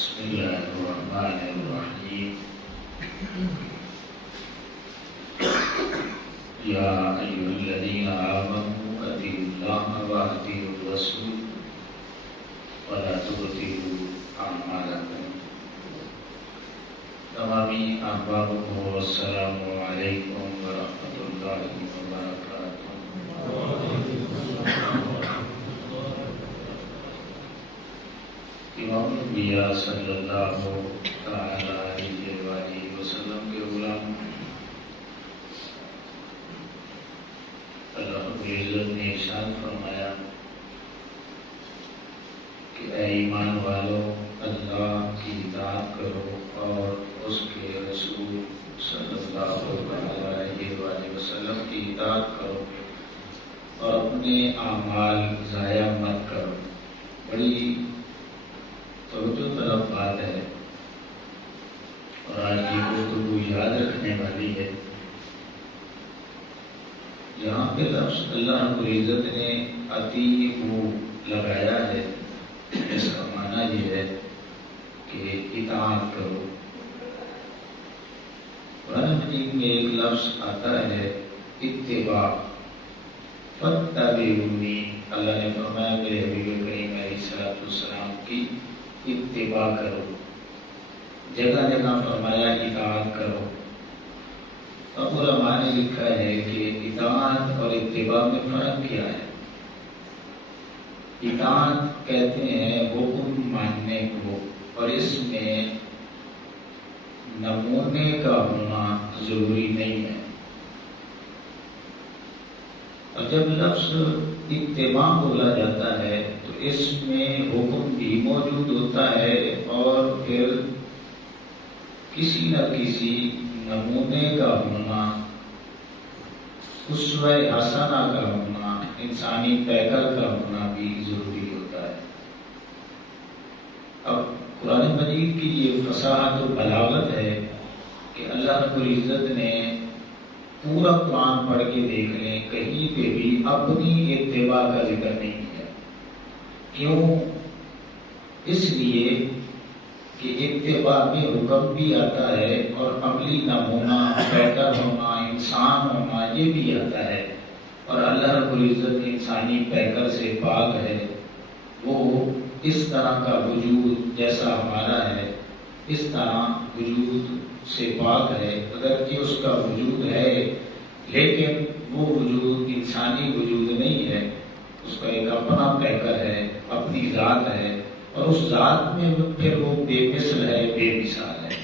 بسم الله الرحمن الرحيم. يا أيها الذين آمنوا أطيعوا الله وأطيعوا الرسول ولا تبطلوا أعمالكم. تمامی احباب کو السلام علیکم ورحمۃ اللہ وبرکاتہ. امام الانبیاء صلی اللہ تعالی علیہ وآلہ وسلم کے غلام اللہ رب العزت نے ارشاد فرمایا کہ اے ایمان والو، اللہ کی اطاعت کرو اور اس کے رسول صلی اللہ علیہ وآلہ وسلم کی اطاعت کرو اور اپنے اعمال ضائع مت کرو. بڑی توجہ طلب بات ہے اور آج کی گفتگو یاد رکھنے والی ہے. یہاں پہ لفظ اللہ رب العزت نے اطیعوا لگایا ہے. اس کا معنی یہ ہے کہ اطاعت کرو. قرآن مجید میں ایک لفظ آتا ہے اتباع. فاتبعونی، اللہ نے فرمایا میرے حبیب کریم علیہ السلام کی اتباع کرو. جگہ جگہ فرمایا اطاعت کرو. اب علماء نے لکھا ہے کہ اطاعت اور اتباع میں فرق کیا ہے. اطاعت کہتے ہیں حکم ماننے کو، اور اس میں نمونے کا ہونا ضروری نہیں ہے. اور جب لفظ اتباع بولا جاتا ہے تو اس میں حکم بھی موجود ہوتا ہے اور پھر کسی نہ کسی نمونے کا ہونا، اسوہ حسنہ کا ہونا، انسانی پیکر کا ہونا بھی ضروری ہوتا ہے. اب قرآن مجید کی یہ فصاحت و بلاغت ہے کہ اللہ رب العزت نے پورا قرآن پڑھ کے دیکھ لیں، کہیں پہ بھی اپنی اتباع کا ذکر نہیں کیا. کیوں؟ اس لیے کہ اتباع میں حکم بھی آتا ہے اور عملی نمونہ، پیکر ہونا، انسان ہونا یہ بھی آتا ہے. اور اللہ رب العزت انسانی پیکر سے پاک ہے. وہ اس طرح کا وجود جیسا ہمارا ہے اس طرح وجود سے پاک ہے. اگرچہ اس کا وجود ہے لیکن وہ وجود انسانی وجود نہیں ہے. اس کا ایک اپنا پیکر ہے، اپنی ذات ہے، اور اس ذات میں پھر وہ بے مثل ہے، بے مثال ہے.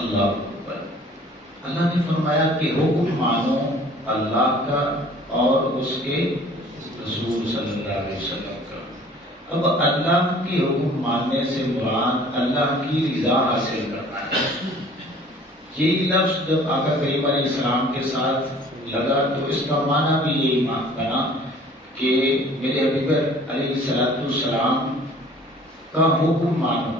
اللہ اکبر. اللہ نے فرمایا کہ حکم مانو اللہ کا اور اس کے رسول صلی اللہ علیہ وسلم کا. اب اللہ کی حکم ماننے سے مراد اللہ کی رضا حاصل کرنا ہے. یہی لفظ جب آقا کریم علیہ السلام کے ساتھ لگا تو اس کا معنی بھی یہی بنا کہ میرے حبیب علیہ السلام کا حکم مانو.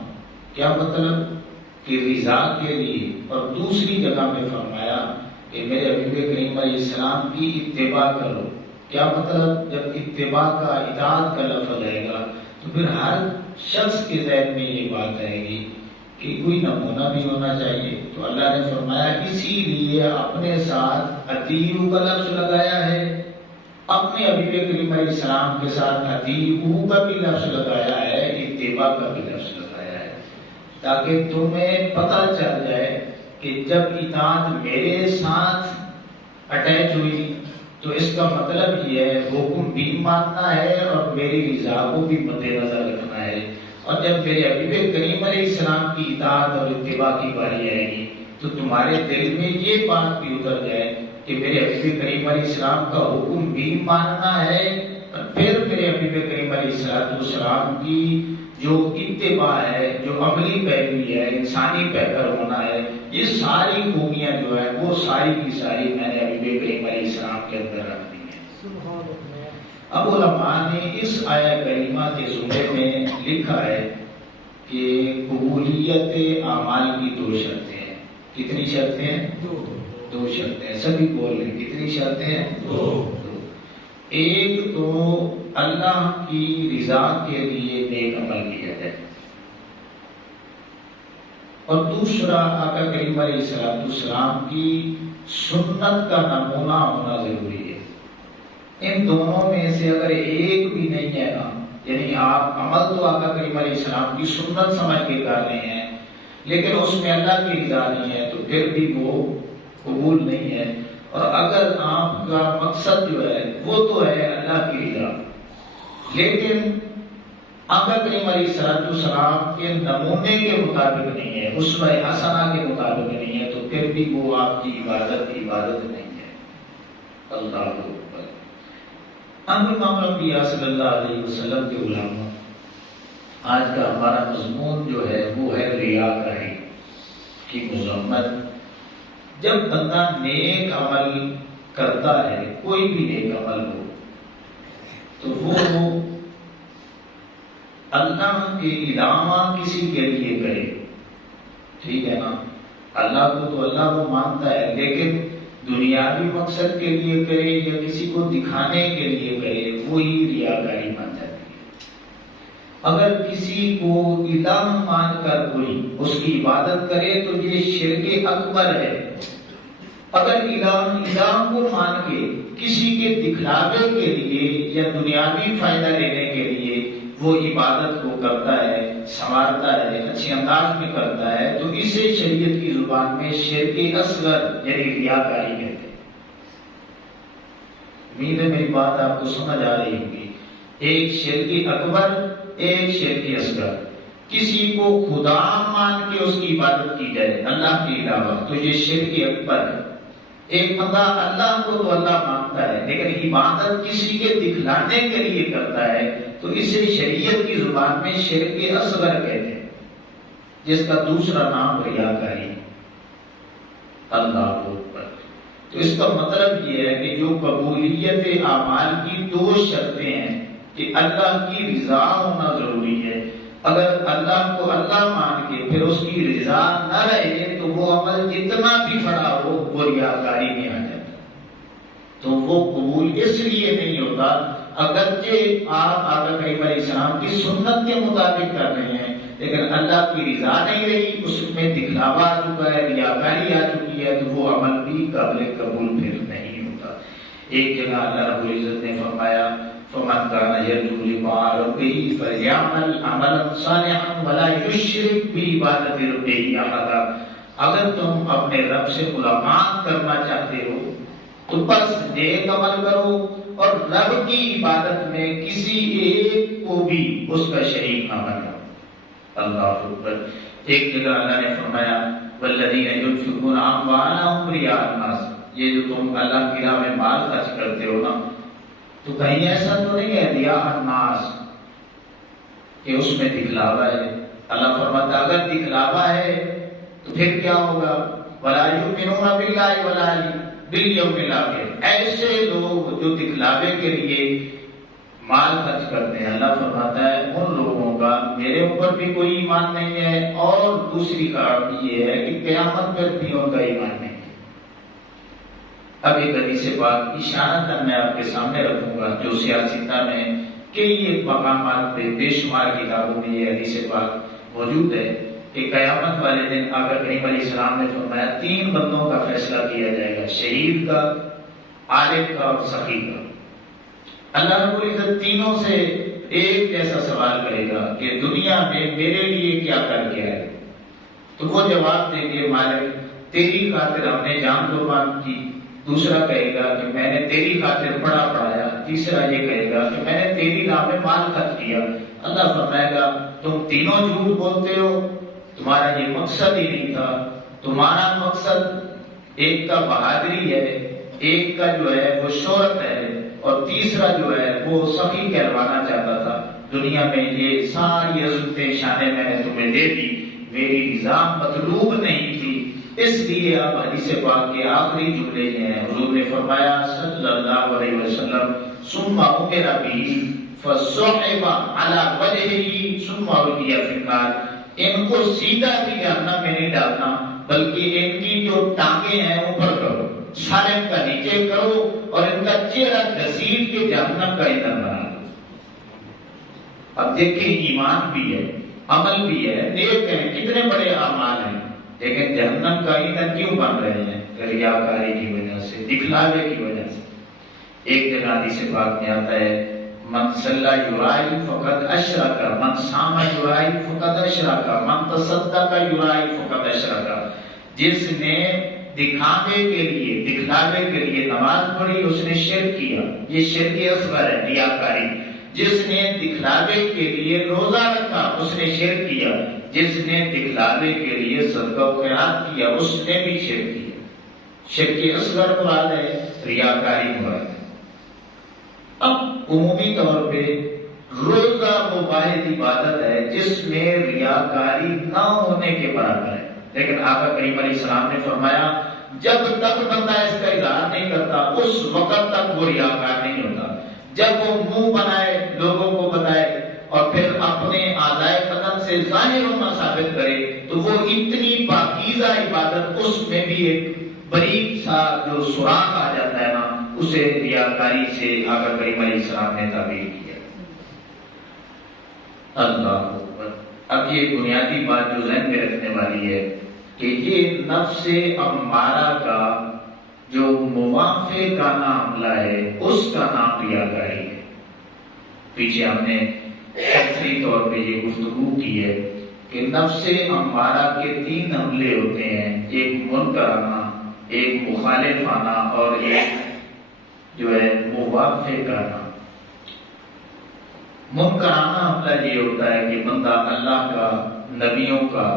کیا مطلب؟ کہ رضا کے لیے. اور دوسری جگہ میں فرمایا کہ میرے حبیب کریم علیہ السلام کی اتباع کرو. کیا مطلب؟ جب اتباع کا، اطاعت کا لفظ آئے گا تو پھر ہر شخص کے ذہن میں یہ بات آئے گی کہ کوئی نمونہ بھی ہونا چاہیے. تو اللہ نے فرمایا اسی لیے اپنے ساتھ اطیعوا کا لفظ لگایا ہے، اپنے حبیب کریم علیہ السلام کے ساتھ اطیعوا کا بھی لفظ لگایا ہے، اتباع کا بھی لفظ لگایا ہے، تاکہ تمہیں پتہ چل جائے کہ جب اطاعت میرے ساتھ اٹیچ ہوئی تو اس کا مطلب یہ ہے حکم بھی ماننا ہے اور میری رضا کو بھی مد نظر رکھنا ہے. اور جب میرے حبیب کریم علیہ السلام کی اطاعت اور اتباع کی باری آئے گی تو تمہارے دل میں یہ بات بھی اتر جائے کہ میرے حبیب کریم علیہ السلام کا حکم بھی ماننا ہے اور پھر میرے حبیب کریم علیہ السلام کی جو اتباع ہے، جو عملی پیروی ہے، انسانی پیکر ہونا ہے، یہ ساری خوبیاں جو ہے وہ ساری کی ساری میں نے حبیب کریم علیہ السلام کے اندر رکھ دی ہیں. اب علماء نے اس آیہ کریمہ کے زمرے میں لکھا ہے کہ قبولیت اعمال کی دو شرطیں ہیں. کتنی شرطیں ہیں؟ دو شرطیں. سبھی بول رہے ہیں کتنی شرطیں ہیں؟ دو. ایک تو اللہ کی رضا کے لیے نیک عمل کیا جائے، اور دوسرا آقا کریم علیہ السلام کی سنت کا نمونہ ہونا ضروری ہے۔ ان دونوں میں سے اگر ایک بھی نہیں ہے نا، یعنی آپ عمل تو آقا کریم علیہ السلام کی سنت سمجھ کے کر رہے ہیں لیکن اس میں اللہ کی رضا نہیں ہے تو پھر بھی وہ قبول نہیں ہے۔ اور اگر آپ کا مقصد جو ہے وہ تو ہے اللہ کی رضا، لیکن آقا کریم علیہ السلام کے نمونے کے مطابق نہیں ہے، اسوہ حسنہ کے مطابق نہیں ہے، تو پھر بھی وہ آپ کی عبادت نہیں ہے۔ اللہ اکبر۔ امام انبیاء صلی اللہ علیہ وسلم کے علماء، آج کا ہمارا مضمون جو ہے وہ ہے ریاکاری کی مذمت۔ جب بندہ نیک عمل کرتا ہے، کوئی بھی نیک عمل ہو، تو وہ اللہ کے علاوہ کسی کے لیے کرے، ٹھیک ہے نا، اللہ کو تو اللہ کو مانتا ہے لیکن دنیاوی مقصد کے لیے کرے یا کسی کو دکھانے کے لیے کرے، وہی ریاکاری بن جاتی ہے۔ اگر کسی کو الہ مان کر کوئی اس کی عبادت کرے تو یہ شرک اکبر ہے۔ اگر الہ کو مان کے کسی کے دکھلاوے کے لیے یا دنیاوی فائدہ لینے کے لیے وہ عبادت کو کرتا ہے، سنوارتا ہے، اچھے انداز میں کرتا ہے، تو اسے شریعت کی زبان میں شرک اصغر یعنی ریاکاری کہتے ہیں۔ امید ہے میری بات آپ کو سمجھ آ رہی ہوگی۔ ایک شرک اکبر، ایک شرک اصغر۔ کسی کو خدا مان کے اس کی عبادت کی جائے اللہ کے علاوہ تو یہ شرک اکبر ہے۔ ایک بندہ اللہ کو تو اللہ مانتا ہے لیکن عبادت کسی کے دکھلانے کے لیے کرتا ہے تو اسے شریعت کی زبان میں شرک اصغر کہتے ہیں، جس کا دوسرا نام ریاکاری ہے۔ اللہ اکبر۔ تو اس کا مطلب یہ ہے کہ جو قبولیت اعمال کی دو شرطیں ہیں کہ اللہ کی رضا ہونا ضروری ہے، اگر اللہ کو اللہ مان کے پھر اس کی رضا نہ رہے تو وہ عمل جتنا بھی بڑا ہو وہ ریاکاری میں آ جاتا ہے، تو وہ قبول اس لیے نہیں ہوتا۔ اگرچہ آپ آقا کریم علیہ السلام کی سنت کے مطابق کر رہے ہیں لیکن اللہ کی رضا نہیں رہی، اس میں دکھلاوا آ چکا ہے، ریاکاری آ چکی ہے، تو وہ عمل بھی قابل قبول پھر نہیں ہوتا۔ ایک جگہ اللہ رب العزت نے فرمایا فَمَنْ كَانَ يَرْجُو لِقَاءَ رَبِّهِ فَلْيَعْمَلْ عَمَلًا صَالِحًا وَلَا يُشْرِكْ بِعِبَادَةِ رَبِّهِ أَحَدًا۔ اگر تم اپنے رب سے ملاقات کرنا چاہتے ہو تو بس نیک عمل کرو اور رب کی عبادت میں کسی ایک کو بھی اس کا شریک نہ بناؤ۔ اللہ اکبر۔ ایک جگہ اللہ نے فرمایا وَالَّذِينَ يُنْفِقُونَ أَمْوَالَهُمْ رِئَاءَ النَّاسِ، یہ جو تم اللہ کی راہ میں مال خرچ کرتے ہو نا، تو کہیں ایسا تو نہیں ہے ریاء الناس کہ اس میں دکھلاوا ہے۔ اللہ فرماتا اگر دکھلاوا ہے تو پھر کیا ہوگا؟ وَلَا يُؤْمِنُونَ بِاللَّهِ وَلَا بِالْيَوْمِ الْآخِرِ۔ ایسے لوگ جو دکھلاوے کے لیے مال خرچ کرتے ہیں، اللہ فرماتا ہے ان لوگوں کا میرے اوپر بھی کوئی ایمان نہیں ہے، اور دوسری بات یہ ہے کہ قیامت پر بھی ان کا ایمان نہیں ہے۔ اب ایک حدیث پاک اشارتاً میں آپ کے سامنے رکھوں گا جو سیاستہ میں کئی مقامات پہ بے شمار کتابوں میں یہ حدیث پاک موجود ہے کہ قیامت والے دن آقا کریم علیہ السلام نے فرمایا 3 بندوں کا فیصلہ کیا جائے گا، شہید کا، عالم کا اور سخی کا۔ اللہ رب العزت تینوں سے ایک جیسا سوال کرے گا کہ دنیا میں میرے لیے کیا کر کے آئے، تو وہ جواب دیں گے مالک تیری خاطر ہم نے جان قربان کی، دوسرا کہے گا کہ میں نے تیری خاطر پڑھایا، تیسرا یہ کہے گا کہ میں نے تیری راہ میں مال خرچ کیا۔ اللہ فرمائے گا تم تینوں جھوٹ بولتے ہو، تمہارا یہ مقصد ہی نہیں تھا، تمہارا مقصد ایک کا بہادری ہے، ایک کا جو ہے وہ شہرت ہے، اور تیسرا جو ہے وہ سخی کہلوانا چاہتا تھا۔ دنیا میں یہ ساری عزتیں شانیں میں نے تمہیں دے دی، میری رضا مطلوب نہیں تھی، اس لیے اب حدیث پاک کے آخری جملے ہیں، حضور نے فرمایا صلی اللہ علیہ وسلم ثم امر به فصحب على وجهه ثم القي في النار، ان کو سیدھا بھی جہنم میں نہیں ڈالنا بلکہ ان کی جو ٹانگیں ہیں اوپر کرو، سارے کا نیچے کرو اور ان کا چہرہ گھسیٹ کے جہنم کا ایندھن بنا دو۔ اب دیکھیں ایمان بھی ہے، عمل بھی ہے، نیک ہیں، کتنے بڑے اعمال ہیں، لیکن جہنم کا ایندھن کیوں بن رہے ہیں؟ ریاکاری کی وجہ سے، دکھلاوے کی وجہ سے۔ ایک دن حدیث پاک میں آتا ہے من صلی یرائی فقد اشرک، من صام یرائی فقد اشرک، من تصدق یرائی فقد اشرک۔ جس نے دکھاوے کے لیے، دکھلاوے کے لیے نماز پڑھی اس نے شرک کیا، یہ شرک اصغر ہے، ریاکاری۔ جس نے دکھلاوے کے لیے روزہ رکھا اس نے شرک کیا، جس نے دکھلاوے کے لیے صدقہ و خیرات کیا اس نے بھی شرک کیا۔ شرک اصغر مراد ہے، ریاکاری مراد ہے۔ اب عمومی طور پہ روزہ وہ واحد عبادت ہے جس میں ریاکاری نہ ہونے کے برابر ہے، لیکن آقا کریم علیہ السلام نے فرمایا جب تک بندہ اس کا اظہار نہیں کرتا اس وقت تک وہ ریاکار نہیں ہوتا۔ جب وہ منہ بنائے، لوگوں کو بتائے اور پھر اپنے اعضائے بدن سے ظاہر ہونا ثابت کرے تو وہ اتنی پاکیزہ عبادت، اس میں بھی ایک باریک سا جو سراخ آ جاتا ہے نا، اسے ریاکاری سے آقا کریم علیہ السلام نے تعبیر کیا۔ اللہ اکبر۔ اب یہ بنیادی بات جو ذہن میں رکھنے والی ہے کہ یہ نفس امارہ کا جو موافقانہ عملہ ہے اس کا نام ریاکاری ہے۔ پیچھے ہم نے تفصیلی طور پہ یہ گفتگو کی ہے کہ نفس امارہ کے 3 حملے ہوتے ہیں، ایک منکرانہ، ایک مخالفانہ اور ایک جو ہے موافقانہ۔ منکرانہ حملہ یہ ہوتا ہے کہ بندہ اللہ کا، نبیوں کا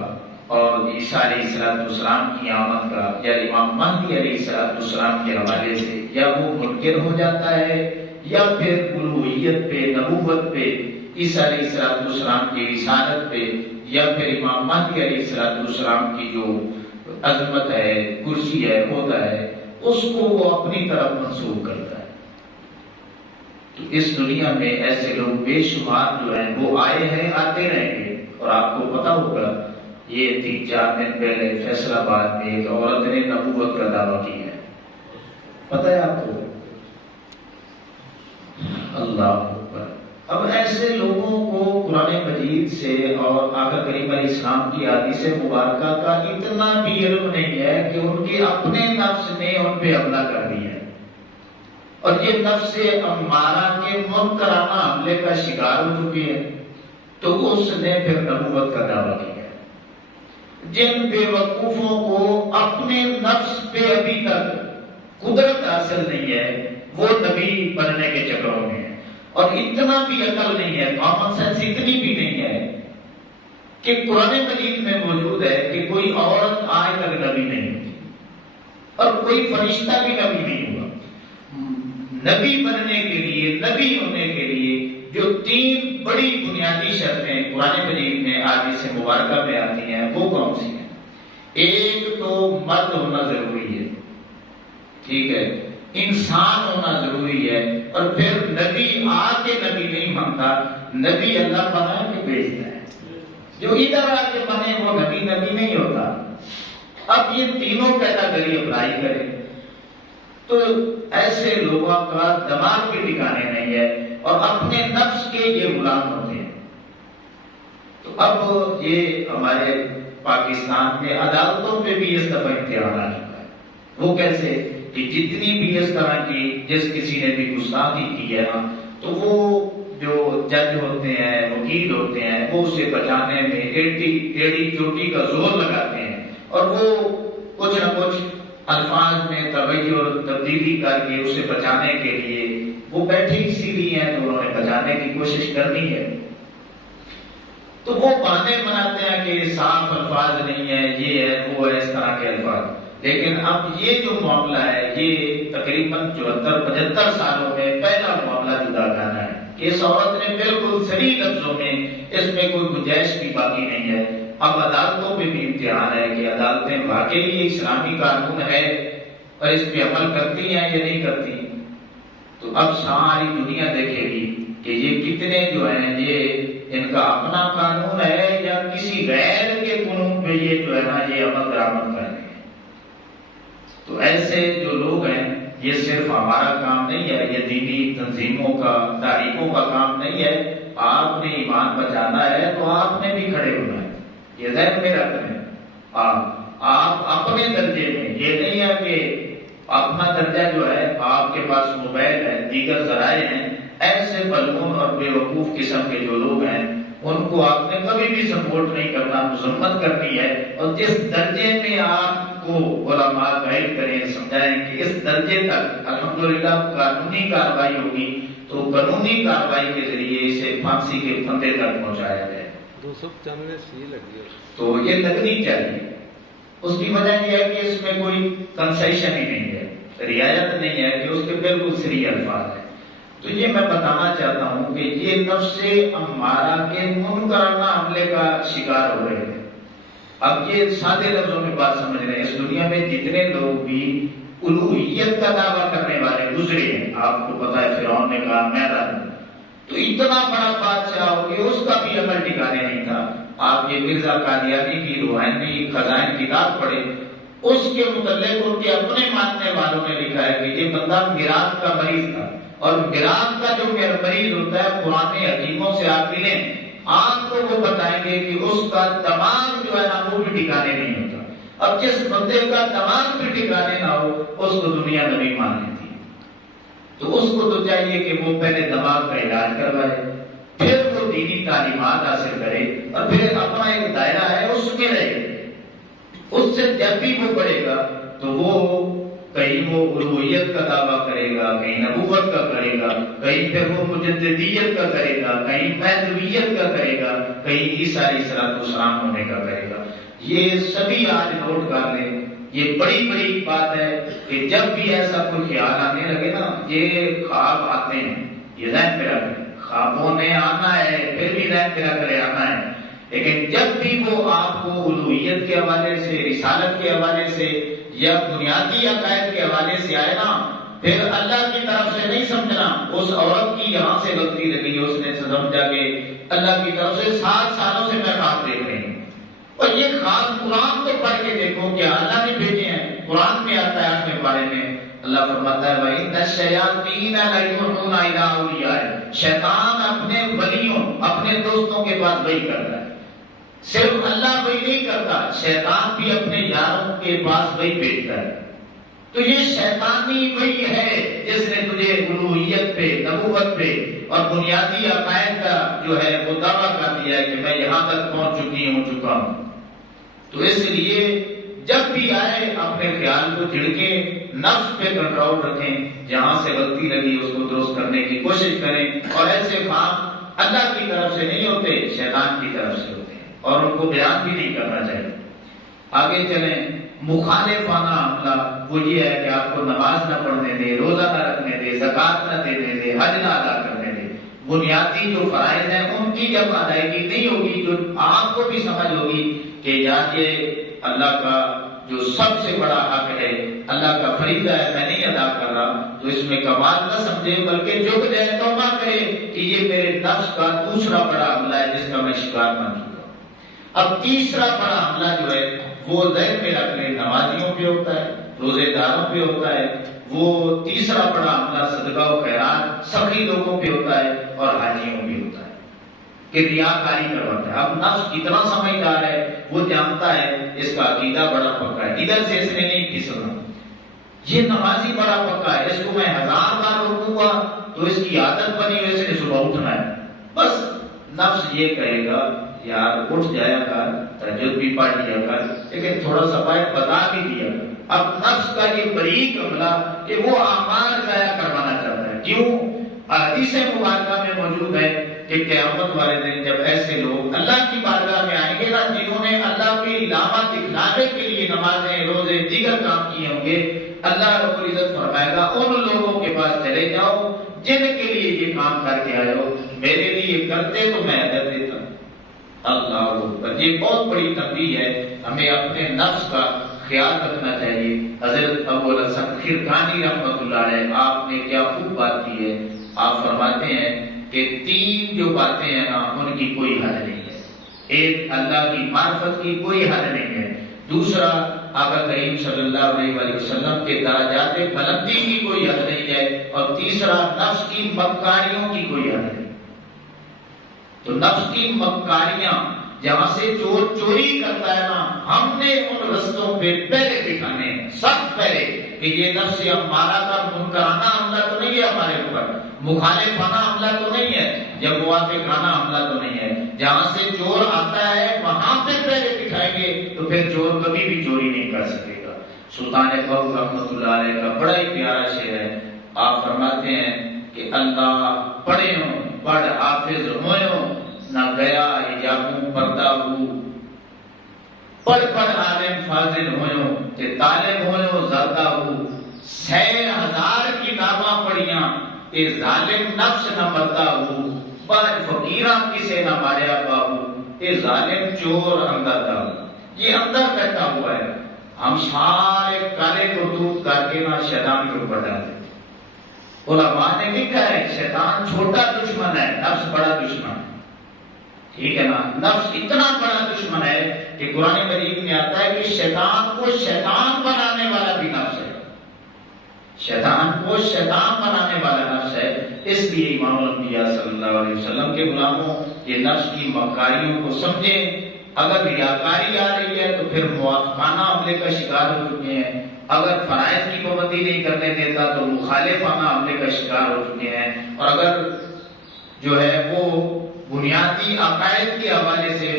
اور عیسیٰ علیہ السلام کی آمد کا یا امام مہدی علیہ السلام کے حوالے سے یا وہ منکر ہو جاتا ہے یا پھر الوہیت پہ، نبوت پہ، عیسیٰ علیہ السلام کی رسالت پہ یا پھر امام مہدی علیہ السلام کی جو عظمت ہے، کرسی ہے، عہدہ ہے، اس کو وہ اپنی طرف منسوب کرتا ہے۔ تو اس دنیا میں ایسے لوگ بے شمار جو ہیں وہ آئے ہیں، آتے رہیں گے۔ اور آپ کو پتا ہوگا یہ 3-4 دن پہلے فیصل آباد میں ایک عورت نے نبوت کا دعویٰ کیا ہے، پتہ ہے آپ کو؟ اللہ اکبر۔ اب ایسے لوگوں کو قرآن مجید سے اور آقا کریم علیہ السلام کی حدیث مبارکہ کا اتنا بھی علم نہیں ہے کہ ان کے اپنے نفس نے ان پہ حملہ کر دیا ہے اور یہ نفس امارہ کے منکرانہ حملے کا شکار ہو چکی ہے، تو اس نے پھر نبوت کا دعویٰ کیا۔ جن بے وقوفوں کو اپنے نفس پہ ابھی تک قدرت حاصل نہیں ہے وہ نبی بننے کے چکروں میں ہے، اور اتنا بھی عقل نہیں ہے، کامن سینس اتنی بھی نہیں ہے کہ قرآن مجید میں موجود ہے کہ کوئی عورت آج تک نبی نہیں ہوتی اور کوئی فرشتہ بھی نبی نہیں ہوا۔ نبی بننے کے لیے، نبی ہونے کے لیے جو 3 بڑی بنیادی شرطیں قرآن مجید میں حدیث مبارکہ میں آتی ہیں وہ کون سی ہیں؟ ایک تو مرد ہونا ضروری ہے، ٹھیک ہے، انسان ہونا ضروری ہے، اور پھر نبی آ کے نبی نہیں بنتا، نبی اللہ بنا کے بھیجتا ہے۔ جو ادھر آ کے بنے وہ نبی نہیں ہوتا۔ اب یہ تینوں کیٹیگری اپلائی کریں تو ایسے لوگوں کا دماغ بھی ٹھکانے نہیں ہے اور اپنے نفس کے یہ غلام ہوتے ہیں۔ تو اب یہ ہمارے پاکستان میں عدالتوں پہ بھی اس دفعہ امتحان آ چکا ہے۔ وہ کیسے کہ جتنی بھی اس طرح کی جس کسی نے بھی گستاخی کی ہے نا، تو وہ جو جج ہوتے ہیں، وکیل ہوتے ہیں، وہ اسے بچانے میں ایڑی چوٹی کا زور لگاتے ہیں اور وہ کچھ نہ کچھ الفاظ میں تغیر اور تبدیلی کر کے اسے بچانے کے لیے وہ بیٹھے اسی لیے ہیں تو انہوں نے بچانے کی کوشش کرنی ہے۔ تو وہ بہانے بناتے ہیں کہ صاف الفاظ نہیں ہے، یہ ہے، وہ ہے، اس طرح کے الفاظ۔ لیکن اب یہ جو معاملہ ہے یہ تقریباً 74-75 سالوں میں پہلا معاملہ جدا گانا ہے کہ اس عورت نے بالکل صریح لفظوں میں اس میں کوئی گنجائش بھی باقی نہیں ہے۔ اب عدالتوں پہ بھی امتحان ہے کہ عدالتیں واقعی یہ اسلامی قانون ہے اور اس پہ عمل کرتی ہیں یا نہیں کرتی۔ تو اب ساری دنیا دیکھے گی کہ یہ کتنے جو ہیں یہ ان کا اپنا قانون ہے یا کسی غیر کے قانون پہ یہ جو ہے نا یہ عمل درآمد کر رہے ہیں۔ تو ایسے جو لوگ ہیں یہ صرف ہمارا کام نہیں ہے، یہ دینی تنظیموں کا، تحریکوں کا کام نہیں ہے۔ آپ نے ایمان بچانا ہے تو آپ نے بھی کھڑے ہونا ہے، یہ ذہن میں رکھنا ہے۔ آپ اپنے درجے میں، یہ نہیں ہے کہ اپنا درجہ جو ہے، آپ کے پاس موبائل ہے، دیگر ذرائع ہیں، ایسے ملعون اور بے وقوف قسم کے جو لوگ ہیں ان کو آپ نے کبھی بھی سپورٹ نہیں کرنا، مذمت کرنی ہے۔ اور جس درجے میں آپ کو علماء گائیڈ کریں، سمجھائیں کہ اس درجے تک الحمدللہ قانونی کارروائی ہوگی تو قانونی کارروائی کے ذریعے اسے پھانسی کے پھندے تک پہنچایا جائے۔ 295 لگی ہے تو یہ لگنی چاہیے۔ اس کی وجہ یہ ہے کہ اس میں کوئی کنسیشن ہی نہیں ہے، رعایت نہیں ہے، کہ اس کے بالکل صریح الفاظ ہیں۔ تو یہ میں بتانا چاہتا ہوں کہ یہ نفس امارہ کے منکرانہ حملے کا شکار ہو رہے ہیں۔ اب یہ سادے لفظوں میں بات سمجھ رہے ہیں، اس دنیا میں جتنے لوگ بھی الوہیت کا دعویٰ کرنے والے گزرے ہیں، آپ کو پتا ہے فرعون نے کہا میں رب ہوں، تو اتنا بڑا بادشاہ ہو کہ اس کا بھی عمل ٹھکانے نہیں تھا۔ آپ یہ مرزا قادیانی کی روحانی خزائن کتاب پڑھے، اس کے متعلق ان کے اپنے ماننے والوں نے لکھا ہے کہ یہ بندہ میراث کا مریض تھا، اور میراث کا جو مریض ہوتا ہے پرانے حکیموں سے آپ ملیں، آپ کو وہ بتائیں گے کہ اس کا دماغ جو ہے نا وہ بھی ٹھکانے نہیں ہوتا۔ اب جس بندے کا دماغ بھی ٹھکانے نہ ہو اس کو دنیا نبی مان لیتی ہے، تو اس کو تو چاہیے کہ وہ پہلے دماغ کا علاج کروائے، پھر وہ دینی تعلیمات حاصل کرے، اور پھر اپنا ایک دائرہ ہے اس میں رہے۔ اس سے جب بھی وہ پڑھے گا تو وہ کہیں وہ الوہیت کا دعویٰ کرے گا، کہیں نبوت کا کرے گا، کہیں پھر وہ مجددیت کا کرے گا، کہیں مہدویت کا کرے گا، کہیں عیسیٰ علیہ السلام ہونے کا کرے گا۔ یہ سبھی آج نوٹ کر لیں، یہ بڑی بڑی بات ہے کہ جب بھی ایسا کوئی خیال آنے لگے نا، یہ خواب آتے ہیں، یہ ذہن میں رکھیں، خوابوں نے آنا ہے، پھر بھی ذہن میں رکھ لے آنا ہے، لیکن جب بھی وہ آپ کو الوہیت کے حوالے سے، رسالت کے حوالے سے یا بنیادی عقائد کے حوالے سے آئے نا، پھر اللہ کی طرف سے نہیں سمجھنا۔ اس عورت کی یہاں سے غلطی لگی، اس نے سمجھا کہ اللہ کی طرف سے 7 سالوں سے میں خواب دیکھ رہی ہوں، اور یہ خواب قرآن کو پڑھ کے دیکھو کیا اللہ نے بھیجے ہیں۔ قرآن میں آتا ہے 8ویں پارے میں اللہ فرماتا ہے وَإِنَّ الشَّيَاطِينَ لَيُوحُونَ إِلَىٰ أَوْلِيَائِهِمْ، شیطان اپنے ولیوں، اپنے دوستوں کے پاس وحی کرتا ہے۔ صرف اللہ وحی نہیں کرتا، شیطان بھی اپنے یاروں کے پاس وحی بھیجتا ہے۔ تو یہ شیطانی وحی ہے جس نے تجھے الوہیت پہ، نبوت پہ اور بنیادی عقائد کا جو ہے وہ دعویٰ کر دیا ہے کہ میں یہاں تک پہنچ چکا ہوں۔ تو اس لیے جب بھی آئے اپنے خیال کو جھڑکے، نفس پہ کنٹرول رکھیں، جہاں سے غلطی لگی اس کو درست کرنے کی کوشش کریں، اور ایسے خواب اللہ کی طرف سے نہیں ہوتے، شیطان کی طرف سے ہوتے ہیں، اور ان کو بیان بھی نہیں کرنا چاہیے۔ آگے چلیں، مخالفانہ حملہ وہ یہ ہے کہ آپ کو نماز نہ پڑھنے دے، روزہ نہ رکھنے دے، زکوٰۃ نہ دینے دے، حج نہ ادا کرنے دے۔ بنیادی جو فرائض ہیں ان کی جب ادائیگی نہیں ہوگی، جو آپ کو بھی سمجھ ہوگی کہ یار یہ اللہ کا جو سب سے بڑا حق ہے، اللہ کا فریضہ ہے، میں نہیں ادا کر رہا، تو اس میں کمال نہ سمجھے بلکہ جھک جائے، توبہ کرے کہ یہ میرے نفس کا دوسرا بڑا حملہ ہے جس کا میں شکار بن چکا ہوں۔ اب تیسرا بڑا حملہ جو ہے وہ ذہن میں رکھ لیں، نمازیوں پہ ہوتا ہے، روزے داروں پہ ہوتا ہے۔ وہ تیسرا بڑا حملہ صدقہ و خیرات سخی لوگوں پہ ہوتا ہے اور حاجیوں پہ ہوتا ہے کہ ریاکاری کرواتا ہے۔ اب نفس کتنا سمجھدار ہے، وہ جانتا ہے اس کا عقیدہ بڑا پکا ہے، ادھر سے اس نے نہیں پھسلنا۔ یہ نمازی بڑا پکا ہے، اس کو میں 1000 بار روکوں گا تو اس کی عادت بنی ہوئی، اس نے صبح اٹھنا ہے۔ بس نفس یہ کہے گا یار اٹھ جایا کر، تہجد بھی پڑھ لیا کر، لیکن تھوڑا سا بتا بھی دیا کر۔ اب نفس کا یہ بریک عملہ کہ وہ اعمال ضائع کروانا چاہتا ہے۔ کیوں؟ حدیث مبارکہ میں موجود ہے کہ قیامت والے دن جب ایسے لوگ اللہ کی بارگاہ میں آئیں گے نا، جنہوں نے اللہ کی علامت دکھلانے کے لیے نمازیں، روزے، دیگر کام کیے ہوں گے، اللہ رب العزت فرمائے گا ان لوگوں کے پاس چلے جاؤ جن کے لیے یہ کام کر کے آئے ہو، میرے لیے کرتے تو میں اجر دیتا۔ اللہ اکبر، یہ بہت بڑی تنبیہ ہے، ہمیں اپنے نفس کا خیال رکھنا چاہیے۔ حضرت ابو الحسن خرقانی رحمۃ اللہ علیہ، آپ نے کیا خوب بات کی ہے۔ آپ فرماتے ہیں کہ 3 جو باتیں ہیں نا ان کی کوئی حد نہیں ہے۔ ایک، اللہ کی معرفت کی کوئی حد نہیں ہے۔ دوسرا، آقا کریم صلی اللہ علیہ وآلہ وسلم کے درجات بلندی کی کوئی حد نہیں ہے، اور تیسرا نفس کی مکاریوں کی کوئی حد نہیں۔ تو نفس کی مکاریاں جہاں سے چور چوری کرتا ہے نا، ہم نے ان رستوں پہ پہلے دکھانے ہیں، سب پہلے، کہ یہ نفس ہمارا کا منکرانہ حملہ تو نہیں ہے ہمارے اوپر، مخالفانہ حملہ تو نہیں ہے، یا موافقانہ حملہ تو نہیں ہے۔ جہاں سے چور آتا ہے وہاں پہ پہلے دکھائیں گے تو پھر چور کبھی بھی چوری نہیں کر سکے گا۔ سلطان بہو رحمۃ اللہ علیہ کا بڑا ہی پیارا شعر ہے، آپ فرماتے ہیں کہ اللہ پڑھے ہوں پڑھ حافظ ہوئے ہوں، نہ گیا حجابوں پردہ ہو، پڑھ پڑھ عالم فاضل ہوئے ہوں، تے طالب ہوئے ہوں زردہ ہو، 6,000 کتاباں پڑھیاں تے ظالم نفس نہ مرتا ہو، پر فقیراں کسے نہ ماریا باہو، تے ظالم چور اندر دا ہو۔ یہ اندر بیٹھا ہوا ہے، ہم سارے کالے کرتوت کر کے نہ شیطان کے اوپر ڈالتے۔ علماء نے لکھا ہے شیطان چھوٹا دشمن ہے، نفس بڑا دشمن ہے، ٹھیک ہے نا؟ نفس اتنا بڑا دشمن ہے کہ قرآن مجید میں آتا ہے کہ شیطان کو شیطان بنانے والا بھی نفس ہے، شیطان کو شیطان بنانے والا نفس ہے۔ اس لیے امام الانبیاء صلی اللہ علیہ وسلم کے غلاموں یہ نفس کی مکاریوں کو سمجھیں۔ اگر ریاکاری آ رہی ہے تو پھر موافقانہ حملے کا شکار ہو چکے ہیں، اگر فرائض کی پابندی نہیں کرنے دیتا تو مخالفانہ حملے کا شکار ہو چکے ہیں، اور اگر جو ہے وہ بنیادی عقائد کے حوالے سے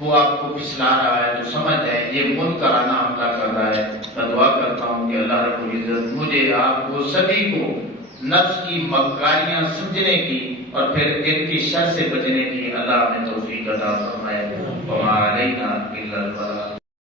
وہ آپ کو پھسلا رہا ہے تو سمجھ جائیں یہ منکرانہ حملہ کر رہا ہے۔ میں دعا کرتا ہوں کہ اللہ رب العزت مجھے آپ کو سبھی کو نفس کی مکاریاں سمجھنے کی اور پھر ان کی شر سے بچنے کی اللہ نے توفیق عطا فرمائے۔ وما علینا الا البلاغ۔